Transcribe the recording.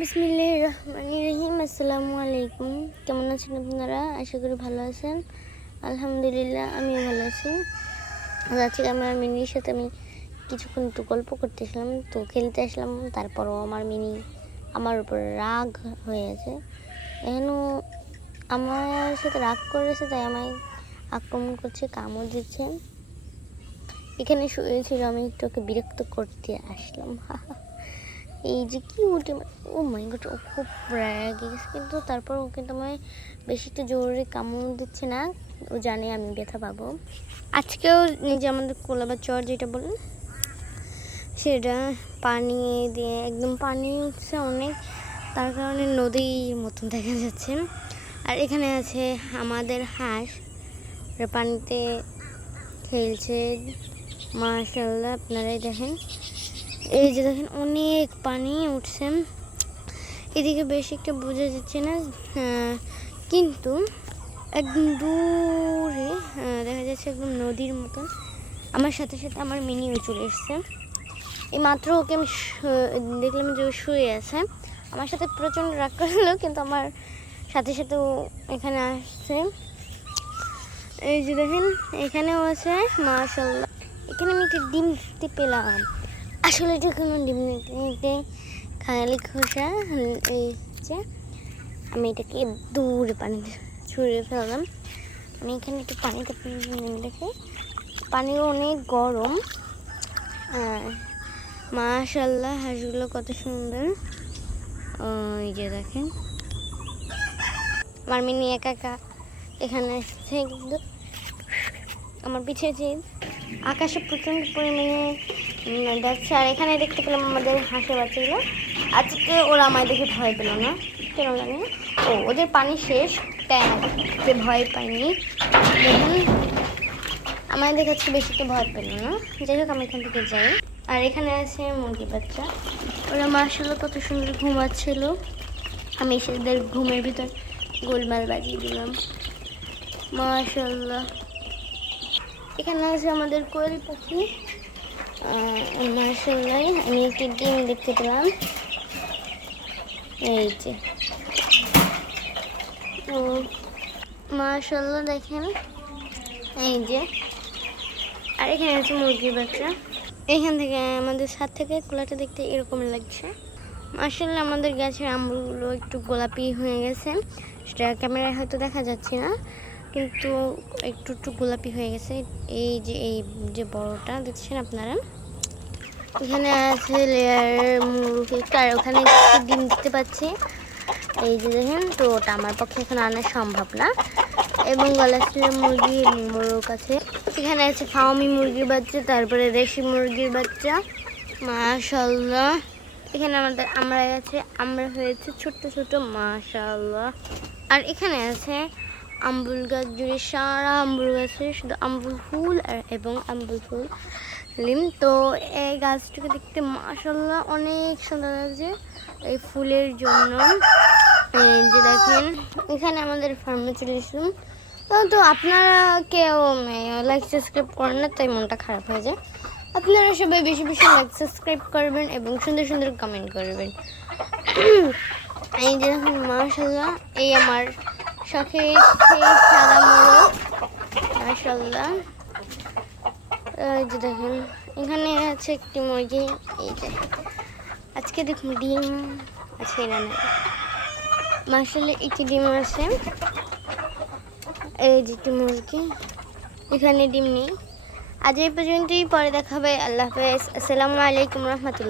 বিসমিল্লাহির রহমানির রহিম। আসসালামু আলাইকুম। কেমন আছেন আপনারা? আশা করি ভালো আছেন। আলহামদুলিল্লাহ আমিও ভালো আছি। আজকে আমার মিনির সাথে আমি কিছুক্ষণ একটু গল্প করতেছিলাম, তো খেলতে আসলাম। তারপরও আমার মিনি আমার উপর রাগ হয়ে আছে। এখনও আমার সাথে রাগ করেছে, তাই আমায় আক্রমণ করছে, কামড় দিচ্ছে। এখানে শুয়েছিল, আমি একটু ওকে বিরক্ত করতে আসলাম। এই যে কি উঠে, ও মাই গড, ও খুব রেগে গেছে, কিন্তু তারপর ও কিন্তু আমায় বেশি একটু জরুরি কামড় দিচ্ছে না। ও জানে আমি ব্যথা পাবো। আজকেও নিজে আমাদের কোলাবা চর যেটা বলেন, সেটা পানি দিয়ে একদম পানি উঠছে অনেক, তার কারণে নদীর মতন দেখা যাচ্ছে। আর এখানে আছে আমাদের হাঁস, ওরা পানিতে খেলছে। মাশাআল্লাহ, আপনারাই দেখেন, এই যে দেখেন অনেক পানি উঠছে। এদিকে বেশি একটা বোঝা যাচ্ছে না, কিন্তু একদম দূরে দেখা যাচ্ছে একদম নদীর মতন। আমার সাথে সাথে আমার মিনিও চলে এসছে। এই মাত্র ওকে আমি দেখলাম যে ও শুয়ে আছে, আমার সাথে প্রচণ্ড রাগ করলো, কিন্তু আমার সাথে সাথে ও এখানে আসছে। এই যে দেখেন এখানেও আছে। মাশাআল্লাহ, এখানে আমি একটা ডিম দেখতে পেলাম। আসলে এটা কোনো ডিম নিতে খায়ালি খোসা। এই যে আমি এটাকে দূরে পানিতে ছুঁড়ে ফেললাম। আমি এখানে একটু পানিতে নেমে দেখি, পানিও অনেক গরম। মাশাআল্লাহ, হাঁসগুলো কত সুন্দর। এই যে দেখেন আমার মিনি একা একা এখানে এসেছে, কিন্তু আমার পিছিয়ে যে আকাশে প্রচণ্ড পরিমাণে যাচ্ছে। আর এখানে দেখতে পেলাম আমাদের হাঁসের বাচ্চাগুলো। আজকে ওরা আমায় দেখে ভয় পেল না, কেন জানি না। ওদের পানি শেষ, তাই আমাকে ভয় পাইনি। দেখুন আমায় দেখে আজকে বেশি তো ভয় পেল না। যাই হোক, আমি এখান থেকে যাই। আর এখানে আছে মুরগি বাচ্চা, ওরা মাশাআল্লাহ কত সুন্দর ঘুমাচ্ছিল। আমি এসে ওদের ঘুমের ভিতর গোলমাল বাজিয়ে দিলাম। মাশাআল্লাহ, এখানে আছে আমাদের কোয়েল পাখি। মাশাআল্লাহ, আমি একটি ডিম দেখতে পেলাম। এই যে ও মাশাআল্লাহ দেখেন, এই যে। আর এখানে আছে মুরগির বাচ্চা। এখান থেকে আমাদের ছাদ থেকে খোলাটা দেখতে এরকম লাগছে। মাশাআল্লাহ, আমাদের গাছের আমগুলো একটু গোলাপি হয়ে গেছে, সেটা ক্যামেরায় হয়তো দেখা যাচ্ছে না, কিন্তু একটু একটু গোলাপি হয়ে গেছে। এই যে বড়টা দেখছেন আপনারা, এখানে আছে লেয়ার মুরগি, আর ওখানে ডিম দেখতে পাচ্ছি। এই যে দেখেন, তো ওটা আমার পক্ষে এখন আনা সম্ভব না। এবং গলাশিলা মুরগি মোরগ কাছে এখানে আছে ফার্মি মুরগির বাচ্চা, তারপরে দেশি মুরগির বাচ্চা। মাশাআল্লাহ, এখানে আমরা আছে, আমরা হয়েছে ছোট্ট ছোট। মাশাআল্লাহ, আর এখানে আছে আম্বুল গাছ জুড়ে সারা আম্বুল গাছে শুধু আম্বুল ফুল এবং আম্বুল ফুল লিম। তো এই গাছটাকে দেখতে মাশাআল্লাহ অনেক সুন্দর লাগছে এই ফুলের জন্য। এই যে দেখেন, এখানে আমাদের ফার্মে চলে এসেছিলাম। তো আপনারা কেউ লাইক সাবস্ক্রাইব করেন না, তাই মনটা খারাপ হয়ে যায়। আপনারা সবাই বেশি বেশি লাইক সাবস্ক্রাইব করবেন এবং সুন্দর সুন্দর কমেন্ট করবেন। এই যে দেখুন মাশাআল্লাহ, এই আমার শখের সাদা মোরগ। মাশাআল্লাহ, এই যে দেখেন এখানে আছে একটি মুরগি। এই যে আজকে দেখুন ডিম আছে রান্না। মাশাআল্লাহ, একটি ডিম আছে। এই যে একটি মুরগি, এখানে ডিম নেই। আজ এই পর্যন্তই, পরে দেখা হবে। আল্লাহ হাফেজ। আসসালামু আলাইকুম রহমতুল্লাহ।